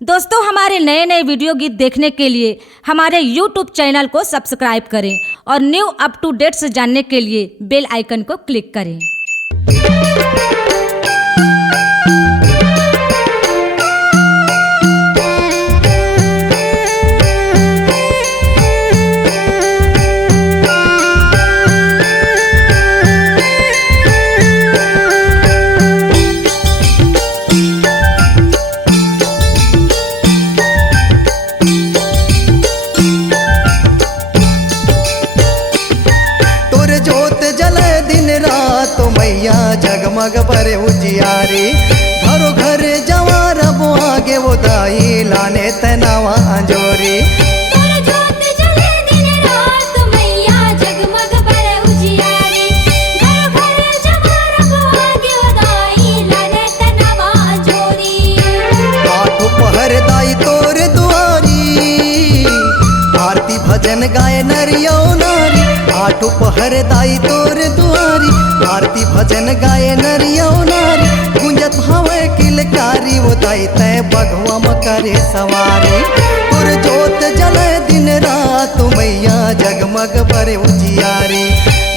दोस्तों, हमारे नए नए वीडियो गीत देखने के लिए हमारे YouTube चैनल को सब्सक्राइब करें और न्यू अप टू डेट्स जानने के लिए बेल आइकन को क्लिक करें। जगमग पर उजियारी घरो घर जवार आगे वो दाई लाने तनावा अंजोरी। आठो पहर दाई तोर दुआरी आरती भजन गाए नरियो नारी। आठो पहर दाई तोर दुआरी आरती भजन गाए नरियो नारी। गुंजत हवे किलकारी वो दाई तय बघवा म करे सवारी। तुर जोत जले दिन रात मैया जगमग पर उजियारी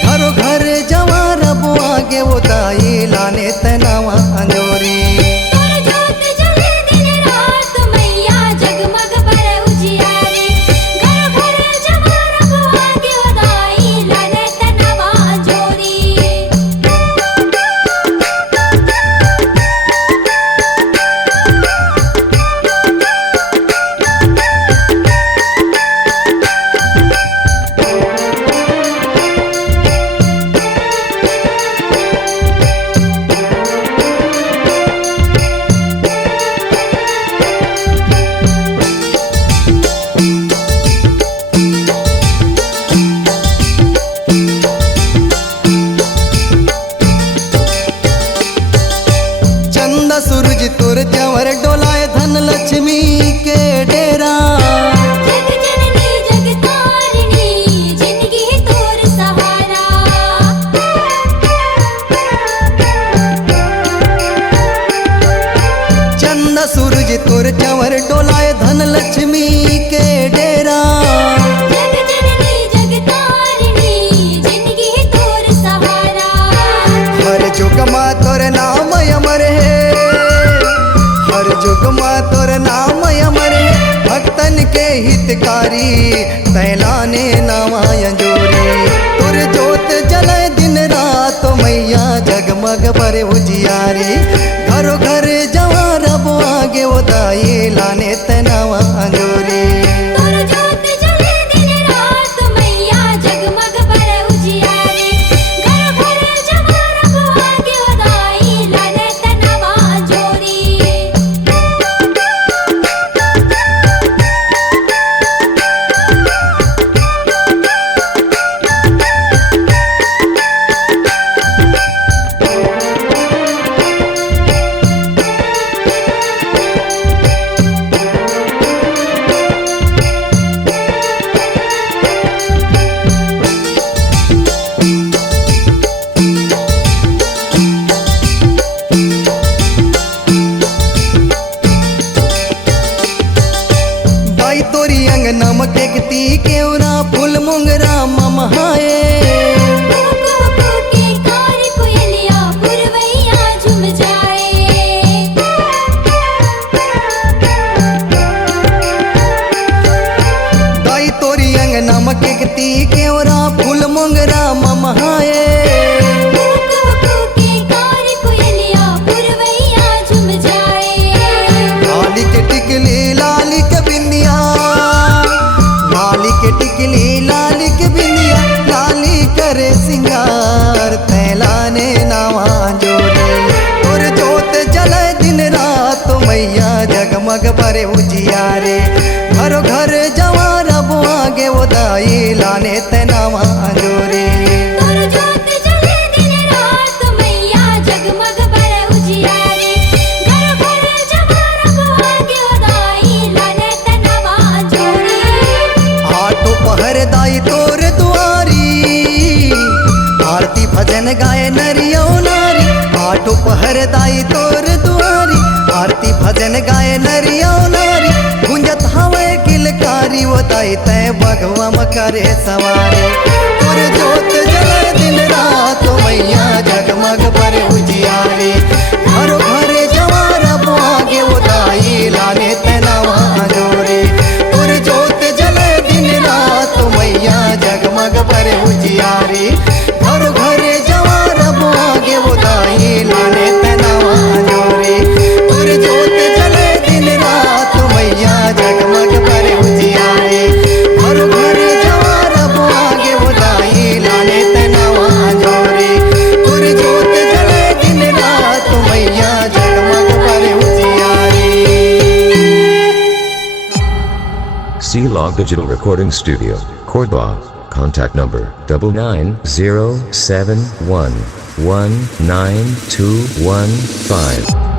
घरो घर जवार आगे वो दाई लाने तनावा अंजोरी। सूरज तोर जवर डोलाए धन लक्ष्मी के डेरा। जग जननी जग तारिणी जिंदगी तोर सहारा। चंदा सूरज तोर जवर डोलाए धन लक्ष्मी के डेरा। जग जननी जग तारिणी जिंदगी तोर सहारा। हर जुग मा तोर नाम अमर है हर जुग मा तोर नाम अमर है। भक्तन के हितकारी तैलाने नामा अंजोरी। तुर जोत जले दिन रात मैया जगमग पर उजियारी घरो घर जवार आगे वो दाई लाने तनावा अंजोरी। तुर जोत जले दिन रात मैया जगमग पर उजियारी घरो घर जवार आगे वो दाई लाने तनावा अंजोरी। तोरी अंगना में केकती केवरा फूल मुंगरा ममहाए। के कार कोयलिया पुरवैया झुम जाए। दाई तोरी अंगना में केकती केवरा फूल मुंगरा ममहाए। के कार कोयलिया पुरवैया झुम जाए। लाली के टिकली लाली के बिंदिया लाली के टिकली लाली के बिंदिया लाली करे सिंगार तैलाने नावा अंजोरी। और जोत जले दिन रात मैया जगमग पर उजियारे घरो घर जवार आगे वो दाई लाने तनावा अंजोरी। तुर जोत जले दिन रात मैया जगमग पर उजियारी घरो घर जवार आगे वो दाई लाने तनावा अंजोरी। आठो पहर दाई तोर दुआरी आरती भजन गाए नरियो नारी। आठो पहर दाई तोर दुआरी आरती भजन गाए नरियो नारी। दाई तय भगवम करे सवारी तुर जोत जले दिन रात मैया जगमग पर उजियारे घर घर जवार बुआगे वो दाई लाने तनावा जोरे तुर जोत जले दिन रात मैया जगमग पर उजियारे घर घर जवार बुआगे वो दाई लाने तनावा जोरे तुर जोत जले दिन रात मैया जगमग पर उजियारे घर घर जवार बुआगे वो दाई लाने तनावा जोरे तुर जोत जले दिन रात मैया जगमग पर उजियारे। C-Log Digital Recording Studio, Cordoba. Contact number 99071192115.